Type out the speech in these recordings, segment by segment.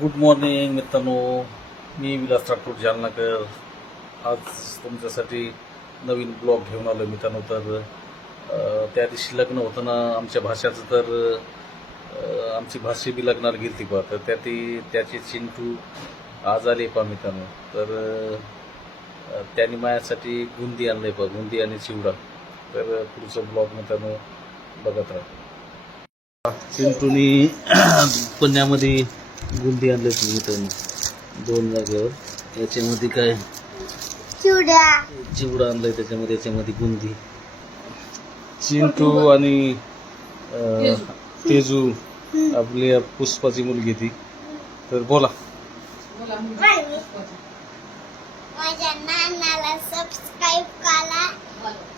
Good morning मित्रांनो. मी विलास ठाकूर जालनाकर. आज तुमच्यासाठी नवीन ब्लॉग घेऊन आलो मित्रांनो. तर त्या दिवशी लग्न होतं ना आमच्या भाषाचं तर आमची भाषी बी लग्नाला गेली पा तर त्या ती त्याचे चिंटू आज आले पा मित्रांनो. तर अं, त्यांनी माझ्यासाठी गुंदी आणलंय पा गुंदी आणि चिवडा. तर पुढचं ब्लॉग मित्रांनो बघत राहा. चिंटूनी पुण्यामध्ये गुंडी आणले तुम्ही मित्रांनो दोन जागेवर. याच्यामध्ये काय? चिवड्या चिवडा आणलाय त्याच्यामध्ये याच्यामध्ये बुंदी चिंटू आणि अं, तेजू. आपली पुष्पाची मुलगी ती. तर बोला. माझ्या नानाला सबस्क्राईब करा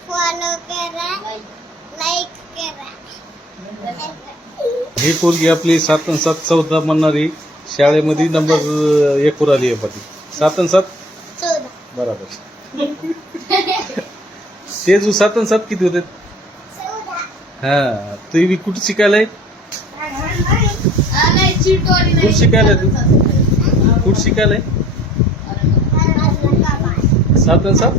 फॉलो करा लाईक करा. ही पोरगी आपली सात आणि सात चौदा म्हणणारी शाळेमध्ये नंबर एक वर आली आहे पाठी. सात आणि सात? चौदा. बरोबर. तेजू सात आणि सात किती होते? हा तू बी कुठे शिकायलाय कुठे शिकायलाय तू? कुठे शिकायलाय सात आणि सात?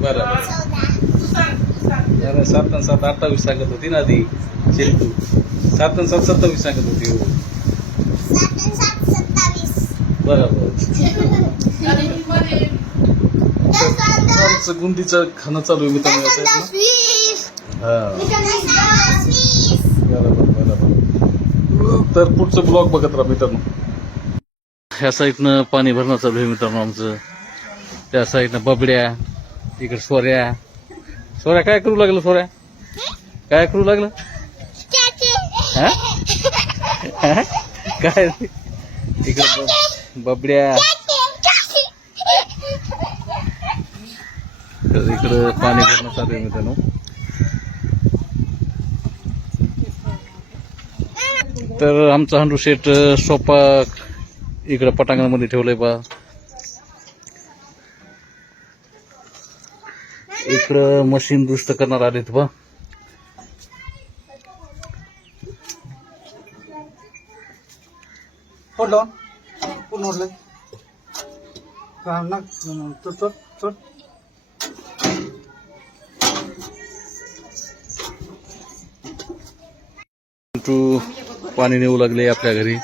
बरोबर. अरे सात आणि सात अठ्ठावीस सांगत होती ना आधी. चिंटू सात आणि सात सत्तावीस सांगत होती हो. बरोबर. गुंदीचं खाणं चालू आहे मित्रांनो हा. बरोबर बरोबर. तर पुढचं ब्लॉग बघत राहा मित्रांनो. ह्या साईडनं पाणी भरणं चालू आहे मित्रांनो आमचं. त्या साईडनं बबड्या इकडे सोऱ्या. सोऱ्या काय करू लागलं सोऱ्या? काय करू लागलं? काय? इकडे ब- बबड्या. तर इकडं पाणी भरणं चालू आहे मित्रांनो. तर आमचा हंडू शेट सोपा इकडं पटांगणामध्ये ठेवलंय बा. इकडं मशीन दुरुस्त करणार आलेत बा tot. चिंटू पाणी नेऊ लागले आपल्या घरी.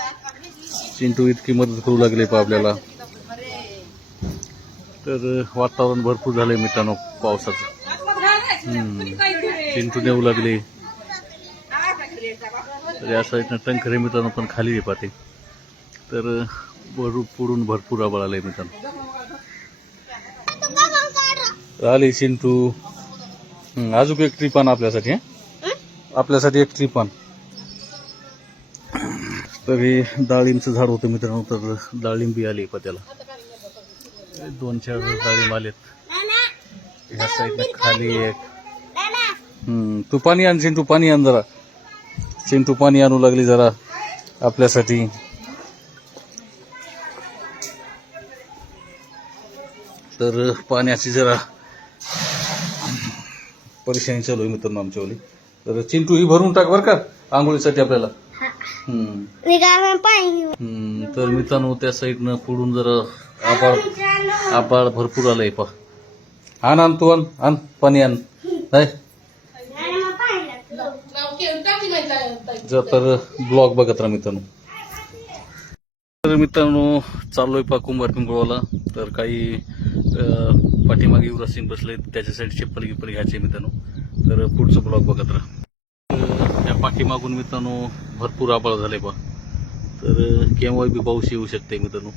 चिंटू इतकी मदत करू लागले पा आपल्याला. तर वातावरण भरपूर झालंय मित्रांनो पावसाचं. चिंटू नेऊ लागले. तर या साईडनं टंकरे मित्रांनो पण खाली आहे पाते तर भरू पुरून भरपूर आबळ आलंय मित्रांनो. आली चिंटू अजून एक ट्रिप आण आपल्यासाठी आपल्यासाठी एक ट्रिप आण. तर हे डाळिंबचं झाड होतं मित्रांनो तर डाळिंबी आली पत्याला. दोन चार डाळिंब आलेत ह्या साईडनं खाली एक. हम्म, तू पाणी आण चिंटू पाणी आण जरा. चिंटू पाणी आणू लागली जरा आपल्यासाठी. तर पाण्याची जरा परेशानी चालू आहे मित्रांनो आमच्यावाली. तर चिंटू ही भरून टाक बरं का आंघोळीसाठी आपल्याला. हम्म. पाणी हम्म, तर मित्रांनो त्या साईडनं पुढून जरा आबाळ आबाळ भरपूर आलंय पा आण आण तू आण आण पाणी आण. नाही. जर तर ब्लॉग बघत राहा मित्रांनो. तर मित्रांनो चाललोय पा कुंभार पिंपळवाला. तर काही पाठीमागे युवराज सिंग बसले त्याच्यासाठी चप्पल गिप्पल घ्यायचे मित्रांनो. तर पुढचं ब्लॉग बघत राहा. तर त्या पाठीमागून मित्रांनो भरपूर आबाळ झाले पा तर केव्हाही बी पाऊस येऊ शकते मित्रांनो.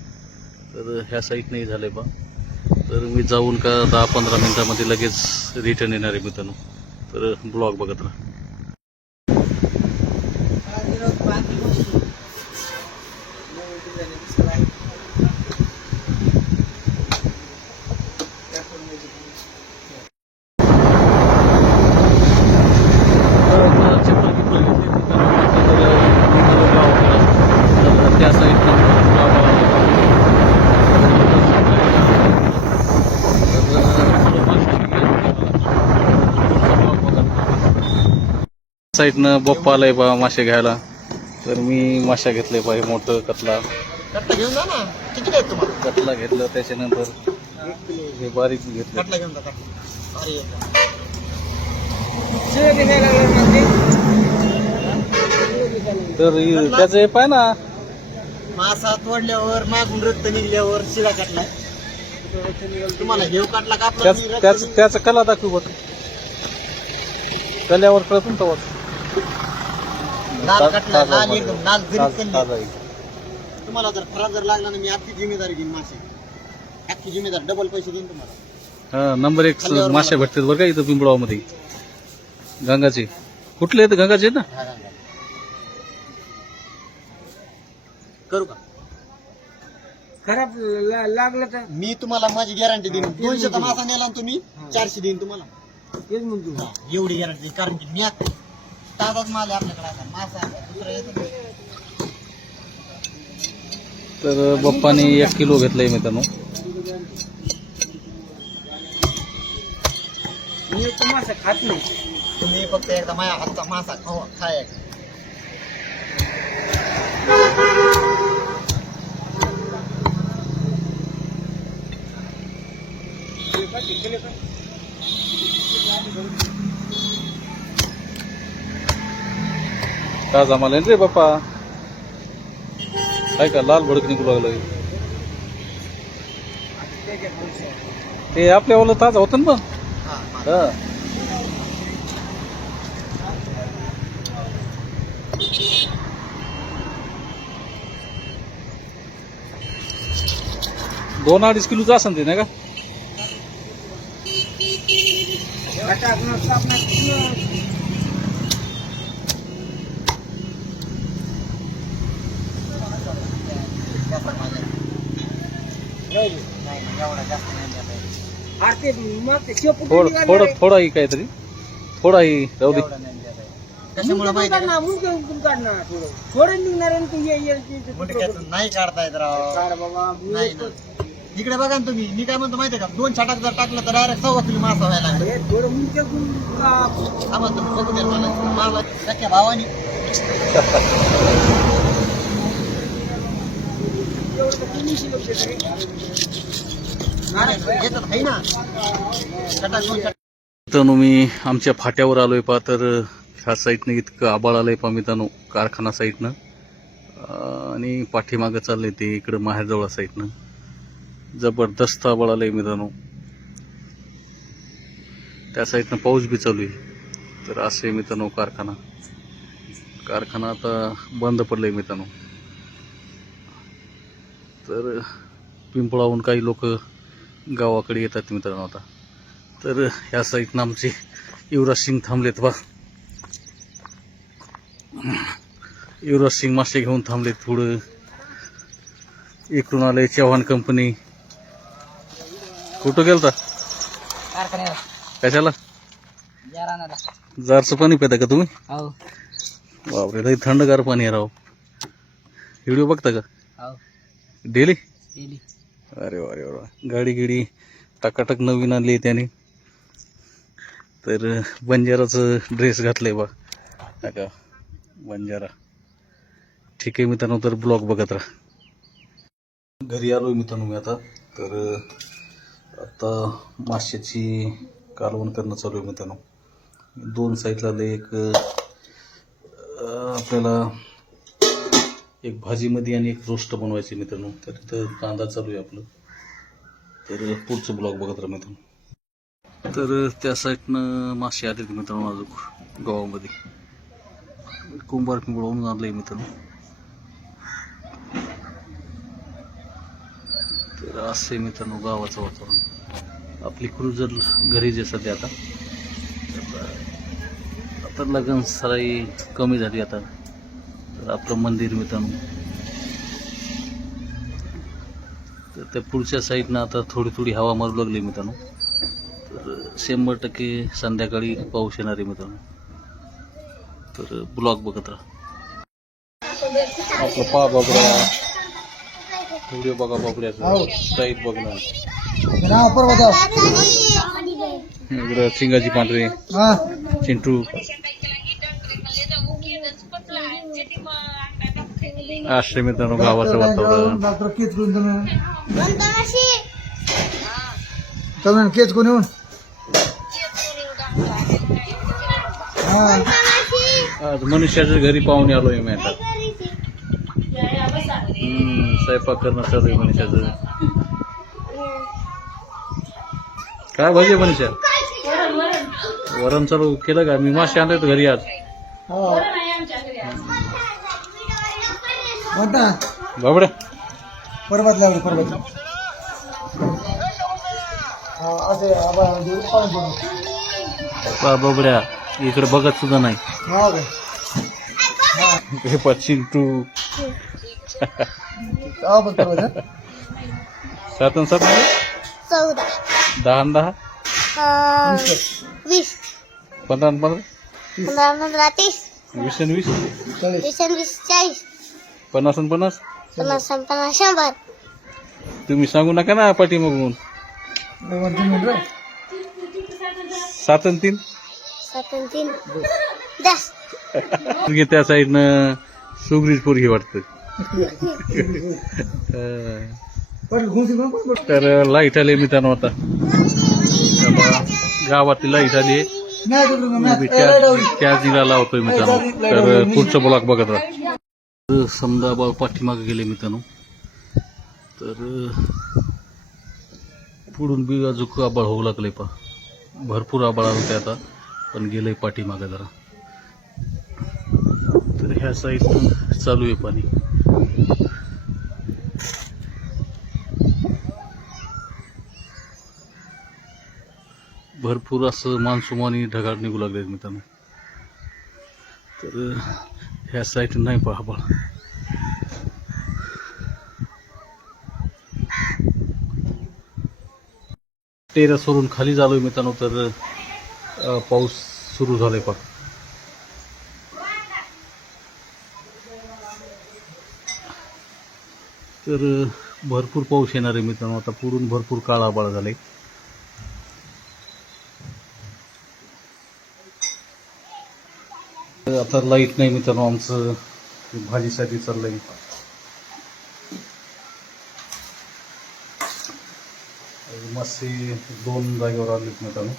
तर ह्या साईडनेही आहे बा. तर मी जाऊन का दहा पंधरा मिनिटामध्ये लगेच रिटर्न येणार आहे मित्रांनो. तर ब्लॉग बघत राहा तर चप्पल बिप्पल घेतली मित्रांनो. तर निघालो गावाकडं. तर त्या साईडनं भरपूर आभाळ आलं. साईडनं बप्पा आलाय बा मासे घ्यायला. तर मी माशा घेतले पाहिजे मोठं कतला. कटला घेऊन जा ना. किती आहेत तुम्हाला? कतला घेतलं त्याच्यानंतर हे बारीक घेतलं. कटला घेऊन जा कटला अरे तर हे- त्याचं हे पाय ना. मासा तोडल्यावर मागून रक्त निघल्यावर शिळा काटला तुम्हाला घेऊ काटला कापला त्याच त्याच त्याचं कला दाखवू बघ कल्यावर कळतून तो लाल काटला लाल एकदम लाल जरीत कल्ली. तुम्हाला जर खराब जर लागला ना मी अख्खी जिम्मेदारी घेईन मासे. अख्खी जिम्मेदार डबल पैसे देईन तुम्हाला. हा नंबर एक मासे भेटतात बरं का इथं पिंपळावमध्ये. गंगाचे. कुठले आहेत? गंगाचे आहेत ना? हा. करू का? खराब लागलं तर? मी तुम्हाला माझी गॅरंटी देईन. दोनशेचा मासा नेला ना तुम्ही चारशे देईन तुम्हाला. तेच म्हणतो. हा, एवढी गॅरंटी कारण की मी आता ताजाच माल आहे आपल्याकडे आता. मासा आहे, दुसरा येतो नाही. तर बाप्पाने एक किलो घेतलंय मित्रांनो. मी एक मासा खात नाही. तुम्ही फक्त एकदा माझ्या हातचा मासा खावा खाय. का? जमाले रे बाप्पा. काय का लाल भडक निघू लागलं ते ओला ताजा होतं ना पण हा. दोन अडीच किलोचं असेल ते नाही का? अरे ते मग ते शेपूट थोडं निघाले. थोडं रे. थोडं ही काहीतरी. थोडा ही राहू दे. कशामुळे मुंडकं माहिती आहे? काढणार, मुंडकं उकळून काढणार. थोडं. थोडं निघणार आणि तू ये- नाही काढता येत राव काढ बाबा नाही ना. इकडे बघा ना तुम्ही. मी काय म्हणतो माहितीये का? दोन छटाक जर टाकलं तर डायरेक्ट सव्वा किलो मासा व्हायला लागला. हे थोडं. थांबा तुम्ही भावानी. एवढं तर मित्रांनो मी आमच्या फाट्यावर आलोय पा तर ह्या साईडनं इतकं आबाळ आलंय पा मित्रांनो कारखाना साईडनं आणि पाठीमागं चाललंय ते इकडं माहेरजवळ साईडनं जबरदस्त आबाळ आलंय मित्रांनो. त्या साईडनं पाऊस बी चालू आहे. तर असे मित्रांनो कारखाना. कारखाना आता बंद पडलाय मित्रांनो. तर पिंपळाहून काही लोक गावाकडे येतात मित्रांनो आता. तर ह्या साईडनं आमचे युवराज सिंग थांबलेत बा युवराज सिंग मासे घेऊन थांबलेत थोडं इकडून आले चव्हाण कंपनी कुठं गेलता? कशाला? जारचं पाणी पिता का तुम्ही? हो. बापरे लई थंडगार पाणी आहे राव. व्हिडिओ बघता का? हो. डेली. अरे वा अरे वा गाडी गिडी टकाटक नवीन आणली आहे त्याने. तर बंजाराचं ड्रेस घातलंय बा हा का बंजारा. ठीक आहे मित्रांनो तर ब्लॉग बघत राहा. घरी आलोय मित्रांनो मी आता. तर आता माश्याची कालवण करणं चालू आहे मित्रांनो. दोन साईडला एक आपल्याला एक भाजीमध्ये आणि एक रोस्ट बनवायचे मित्रांनो. तर इथं कांदा चालू आहे आपलं. तर पुढचं ब्लॉग बघत राहा मित्रांनो. तर त्या साईडनं मासे आलेत मित्रांनो अजून गावामध्ये. कुंभार आणलं आणलंय मित्रांनो. तर असे मित्रांनो गावाचं वातावरण. आपली क्रुझर घरी जे सध्या आता. आता लगन सराई कमी झाली आता. तर आपलं मंदिर मित्रांनो. तर त्या पुढच्या साईडनं आता थोडी थोडी हवा मारू लागली मित्रांनो. तर शंभर टक्के संध्याकाळी पाऊस येणार आहे मित्रांनो. तर ब्लॉग बघत राहा. आपलं पा बाबड्या. व्हिडिओ बघा बाबड्याचं साईड बघणार. इकडं चिंगाची पांढरे. चिंटू. असे मित्रांनो गावाचं वातावरण. डॉक्टर केच करून तुम्ही केच कोण येऊन. हा. आज मनुष्याच्या घरी पाहुणे आलोय मी आता. स्वयंपाक करणं चालू आहे मनुष्याचं. काय भाजी आहे मनुष्या? वरण चालू केलं का? मी मासे आणले घरी आज हा कोणता बाबड्या पर्वत लावली असे पाणी पडून बा बाबड्या इकडे बघत सुद्धा नाही. हा का? हे पश्चिम टू. हा पण? सात आणि सात म्हणजे चौदा. दहा आणि दहा? अं, वीस. पंधरा आणि पंधरा? पंधरा पंधरा तीस. वीस आणि वीस? चाळीस. वीस आणि वीस चाळीस. पन्नास आणि पन्नास? पन्नास आणि पन्नास शंभर. तुम्ही सांगू नका ना पाठीमागून. सात आणि तीन? सात आणि तीन. दस. त्या साईडनं. सुगरीच पोरगी वाटतं. तर लाइट आली मित्रांनो आता. गावातली लाइट आली. चार्जिंगला लावतोय मित्रांनो. तर पुढचं ब्लॉक बघत राहा. तर समजा बा पाठीमागे गेले मित्रांनो. तर पुढून बी अजून आबाळ होऊ लागले पा भरपूर आबाळ होते आता पण गेलंय पाठीमागे जरा. तर ह्या साईड चालू आहे पाणी. भरपूर असं मानसुमानी ढगाळ निघू लागले मित्रांनो. तर ह्या साईड नाही पहा बा टेरेसवरून खाली झालोय मित्रांनो तर पाऊस सुरू झालाय पहा. तर भरपूर पाऊस येणार आहे मित्रांनो. आता पुरून भरपूर काळाबाळ झालाय. आता लाइट नाही मित्रांनो आमचं भाजीसाठी चाललंय. मासे दोन जागेवर आलेत मित्रांनो.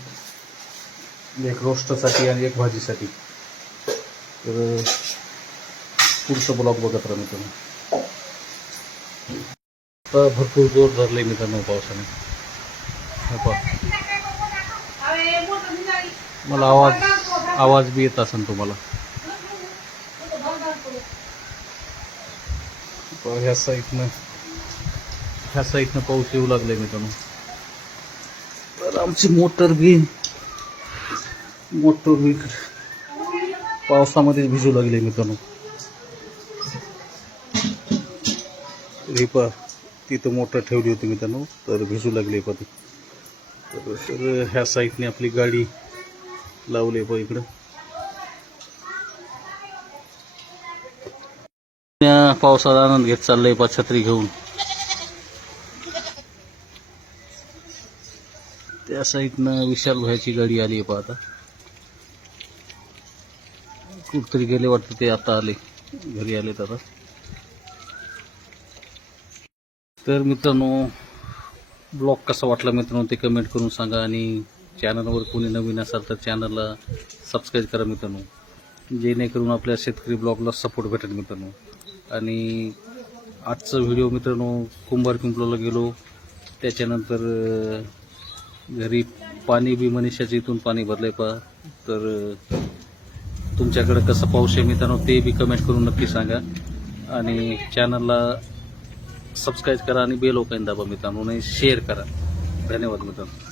एक रोस्टसाठी आणि एक भाजीसाठी. तर पुढचं ब्लॉक बघत राहा मित्रांनो. आता भरपूर जोर धरले मित्रांनो पावसाने. हे पहा. मला आवाज आवाज बी येत असेल तुम्हाला. ह्या साईडनं ह्या साईडनं पाऊस येऊ लागलाय मित्रांनो. तर आमची मोटर बी मोटर बी पावसामध्ये भिजू लागले मित्रांनो. तर हे पहा तिथं मोटर ठेवली होती मित्रांनो तर भिजू लागले पहा ती. तर ह्या साईडने आपली गाडी लावली पहा इकडं. पावसाचा आनंद घेत चाललंय पा छत्री घेऊन. त्या साईडनं विशाल भाईची गाडी आली आहे पहा आता. कुठतरी गेले वाटतं ते आता आले. घरी आलेत आता. तर मित्रांनो ब्लॉग कसा वाटला मित्रांनो ते कमेंट करून सांगा आणि चॅनलवर कोणी नवीन असाल तर चॅनलला सबस्क्राईब करा मित्रांनो. जेणेकरून आपल्या शेतकरी ब्लॉगला सपोर्ट भेटेल मित्रांनो. आणि आजचा व्हिडिओ मित्रांनो कुंभार पिंपळाला गेलो. त्याच्यानंतर घरी पाणी बी मनीषाच्या इथून पाणी भरलंय पा तर तुमच्याकडं कसा कसं पाऊस आहे मित्रांनो ते बी कमेंट करून नक्की सांगा. आणि चॅनलला सबस्क्राईब करा आणि बेल ओपन दाबा मित्रांनो आणि शेअर करा. धन्यवाद मित्रांनो.